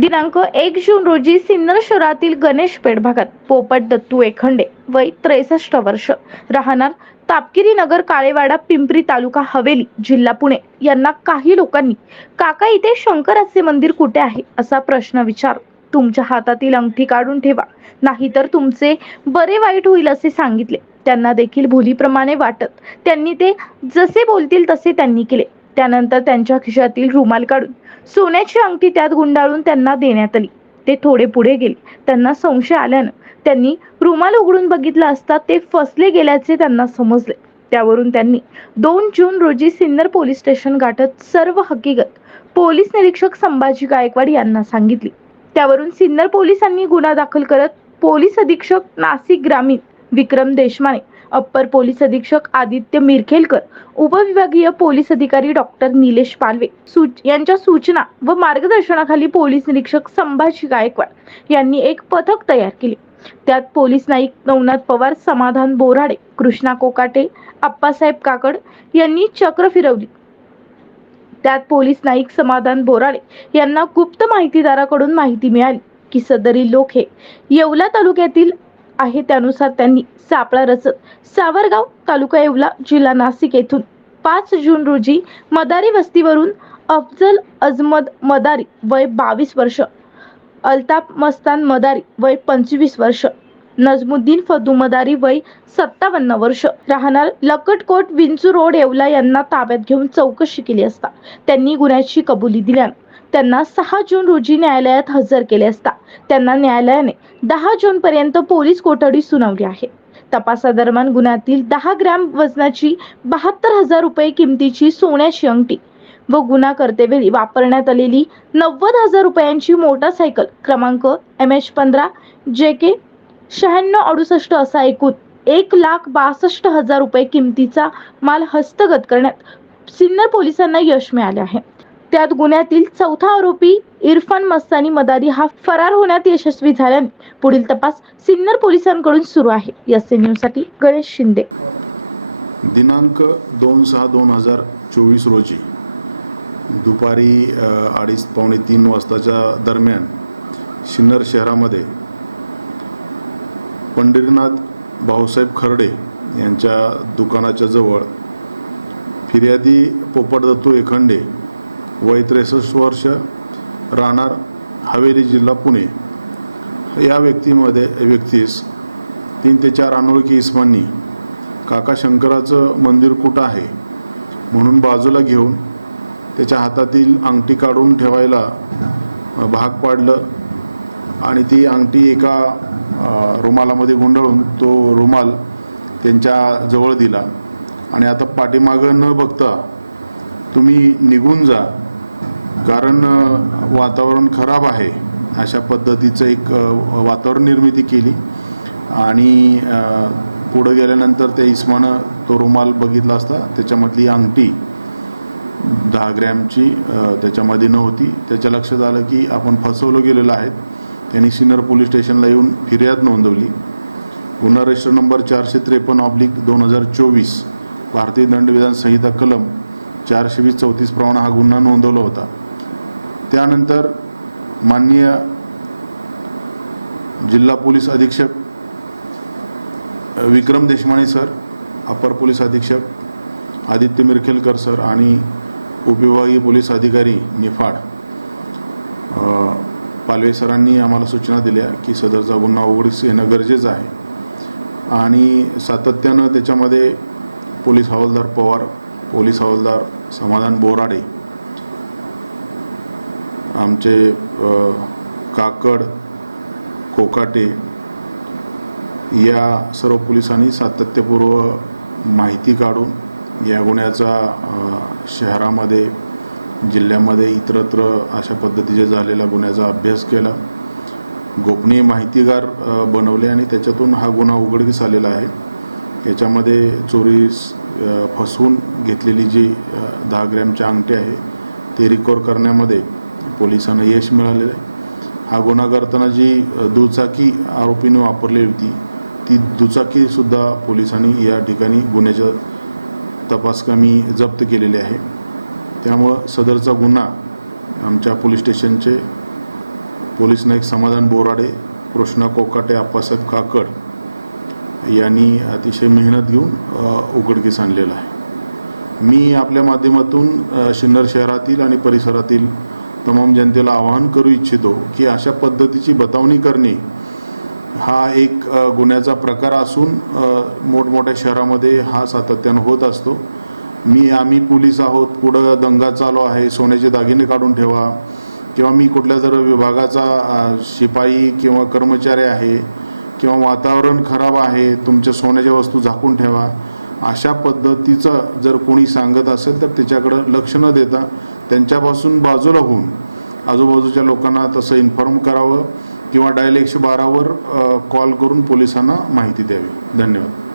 दिनांक एक जून रोजी सिन्नर शहरातील गणेशपेठ भागात पोपट दत्तू एखंडे वय त्रेसष्ट वर्ष. राहणार तापकिरी नगर काळेवाडा पिंपरी तालुका हवेली जिल्हा पुणे. यांना काही लोकांनी काका इथे शंकराचे मंदिर कुठे आहे? असा प्रश्न विचार. तुमच्या हातातील अंगठी काढून ठेवा नाहीतर तुमचे बरे वाईट होईल असे सांगितले. त्यांना देखील भुलीप्रमाणे वाटत. त्यांनी ते जसे बोलतील तसे त्यांनी केले. त्यानंतर त्यांच्या खिशातील रुमाल काढून सोन्याची अंगठी त्यात गुंडाळून त्यांना देण्यात आली. ते थोडे पुढे गेले. त्यांना संशय आल्यानं त्यांनी रुमाल उघडून बघितलं असता ते फसले गेल्याचे त्यांना समजले. त्यावरून त्यांनी दोन जून रोजी सिन्नर पोलीस स्टेशन गाठत सर्व हकीकत पोलीस निरीक्षक संभाजी गायकवाड यांना सांगितली. त्यावरून सिन्नर पोलिसांनी गुन्हा दाखल करत पोलीस अधीक्षक नाशिक ग्रामीण विक्रम देशमाने अप्पर पोलीस अधीक्षक आदित्य मिरखेलकर उपविभागीय पोलीस अधिकारी डॉक्टर निलेश पालवे यांच्या सूचना व मार्गदर्शनाखाली पोलीस निरीक्षक संभाजी गायकवाड यांनी एक पथक तयार केले. त्यात पोलीस नाईक नवनाथ पवार समाधान बोराडे कृष्णा कोकाटे आप्पासाहेब काकड यांनी चक्र फिरवली. त्यात पोलीस नाईक समाधान बोराडे यांना गुप्त माहितीदाराकडून माहिती मिळाली की सदरी लोक हे येवला तालुक्यातील आहे त्यानुसार त्यांनी सापळा रचत सावरगाव तालुका येवला जिल्हा नाशिक येथून. पाच जून रोजी मदारी वस्तीवरून अफजल अजमद मदारी वय बावीस वर्ष अल्ताफ मस्तान मदारी वय पंचवीस वर्ष नजमुद्दीन फदू मदारी वय सत्तावन्न वर्ष. राहणार लकटकोट विंचू रोड येवला यांना ताब्यात घेऊन चौकशी केली असता. त्यांनी गुन्ह्याची कबुली दिल्यानं त्यांना सहा जून रोजी न्यायालयात हजर केले असता. त्यांना न्यायालयाने दहा जून पर्यंत पोलीस कोठडी सुनावली आहे. तपासादरम्यान गुन्ह्यातील दहा ग्रॅम वजनाची बहात्तर हजार रुपये किमतीची सोन्याची अंगठी व गुन्हा करतेवेळी वापरण्यात आलेली नव्वद हजार रुपयांची मोटारसायकल क्रमांक एम एच पंधरा जे के शहाण्णव अडुसष्ट असा एकूण एक लाख बासष्ट हजार रुपये किमतीचा माल हस्तगत करण्यात सिन्नर पोलिसांना यश मिळाले आहे. त्यात गुन्ह्यातील चौथा आरोपी इरफान मस्तानी मदारी हा फरार होण्यात यशस्वी झाल्याने पुढील तपास सिन्नर पोलिसांकडून सुरू आहे. एस न्यूजसाठी गणेश शिंदे. दिनांक दोन सहा दोन हजार चोवीस रोजी दुपारी अडीच पावणे तीन वाजताच्या दरम्यान सिन्नर शहरामध्ये पंढरीनाथ भाऊसाहेब खर्डे यांच्या दुकानाच्या जवळ फिर्यादी पोपट दत्तू एखंडे वय त्रेसष्ट वर्ष राहणार हवेली जिल्हा पुणे. या व्यक्तीमध्ये व्यक्तीस तीन ते चार अनोळखी इस्मांनी काका शंकराचं मंदिर कुठं आहे? म्हणून बाजूला घेऊन त्याच्या हातातील अंगठी काढून ठेवायला भाग पाडलं आणि ती अंगठी एका रुमालामध्ये गुंडाळून तो रुमाल त्यांच्या जवळ दिला. आणि आता पाठीमागं न बघता तुम्ही निघून जा. कारण वातावरण खराब आहे अशा पद्धतीचं एक वातावरण निर्मिती केली. आणि पुढं गेल्यानंतर त्या इस्मानं तो रुमाल बघितला असता त्याच्यामधली अंगठी दहा ग्रॅमची त्याच्यामध्ये नव्हती. त्याच्या लक्षात आलं की आपण फसवलं गेलेलं आहे त्यांनी सिन्नर पोलीस स्टेशनला येऊन फिर्याद नोंदवली. गुन्हा रजिस्टर नंबर चारशे त्रेपन्न ऑब्लिक दोन हजार चोवीस भारतीय दंडविधान संहिता कलम चारशे वीस चौतीस प्रमाणे हा गुन्हा नोंदवला होता. त्यानंतर माननीय जिल्हा पोलीस अधीक्षक विक्रम देशमाने सर अपर पोलीस अधीक्षक आदित्य मिरखेलकर सर आणि उपविभागीय पोलीस अधिकारी निफाड पालवे सरांनी आम्हाला सूचना दिल्या की सदरचा गुन्हा उघडीस येणं गरजेचं आहे. आणि सातत्यानं त्याच्यामध्ये पोलीस हवालदार पवार पोलीस हवालदार समाधान बोराडे आमचे काकड कोकाटे या सर्व पोलिसांनी सातत्यपूर्व माहिती काढून या गुन्ह्याचा शहरामध्ये जिल्ह्यामध्ये इतरत्र अशा पद्धतीचे झालेला गुन्ह्याचा अभ्यास केला. गोपनीय माहितीगार बनवले आणि त्याच्यातून हा गुन्हा उघडकीस आलेला आहे. याच्यामध्ये चोरीस फसवून घेतलेली जी दहा ग्रॅमची अंगठी आहे ती रिकवर करण्यामध्ये पोलिसांना यश मिळालेलं आहे. हा गुन्हा करताना जी दुचाकी आरोपीने वापरली होती ती दुचाकीसुद्धा पोलिसांनी या ठिकाणी गुन्ह्याच्या तपासकामी जप्त केलेली आहे. त्यामुळं सदरचा गुन्हा आमच्या पोलीस स्टेशनचे पोलीस नाईक समाधान बोराडे कृष्णा कोकाटे आप्पासाहेब काकड यांनी अतिशय मेहनत घेऊन उघडकीस आणलेला आहे. मी आपल्या माध्यमातून शिन्नर सिन्नर शहरातील आणि परिसरातील तमाम जनतेला आवाहन करू इच्छितो की अशा पद्धतीची बतावणी करणे हा एक गुन्ह्याचा प्रकार असून मोठमोठ्या शहरामध्ये हा सातत्यानं होत असतो. मी आम्ही पोलीस आहोत पुढं दंगा चालू आहे सोन्याचे दागिने काढून ठेवा किंवा मी कुठल्या जर विभागाचा शिपाई किंवा कर्मचारी आहे किंवा वातावरण खराब आहे तुमच्या सोन्याच्या वस्तू झाकून ठेवा. अशा पद्धतीचं जर कोणी सांगत असेल तर त्याच्याकडं लक्ष न देता त्यांच्यापासून बाजूला होऊन आजूबाजूच्या लोकांना तसं इन्फॉर्म करावं किंवा डायल एकशे बारावर कॉल करून पोलिसांना माहिती द्यावी. धन्यवाद.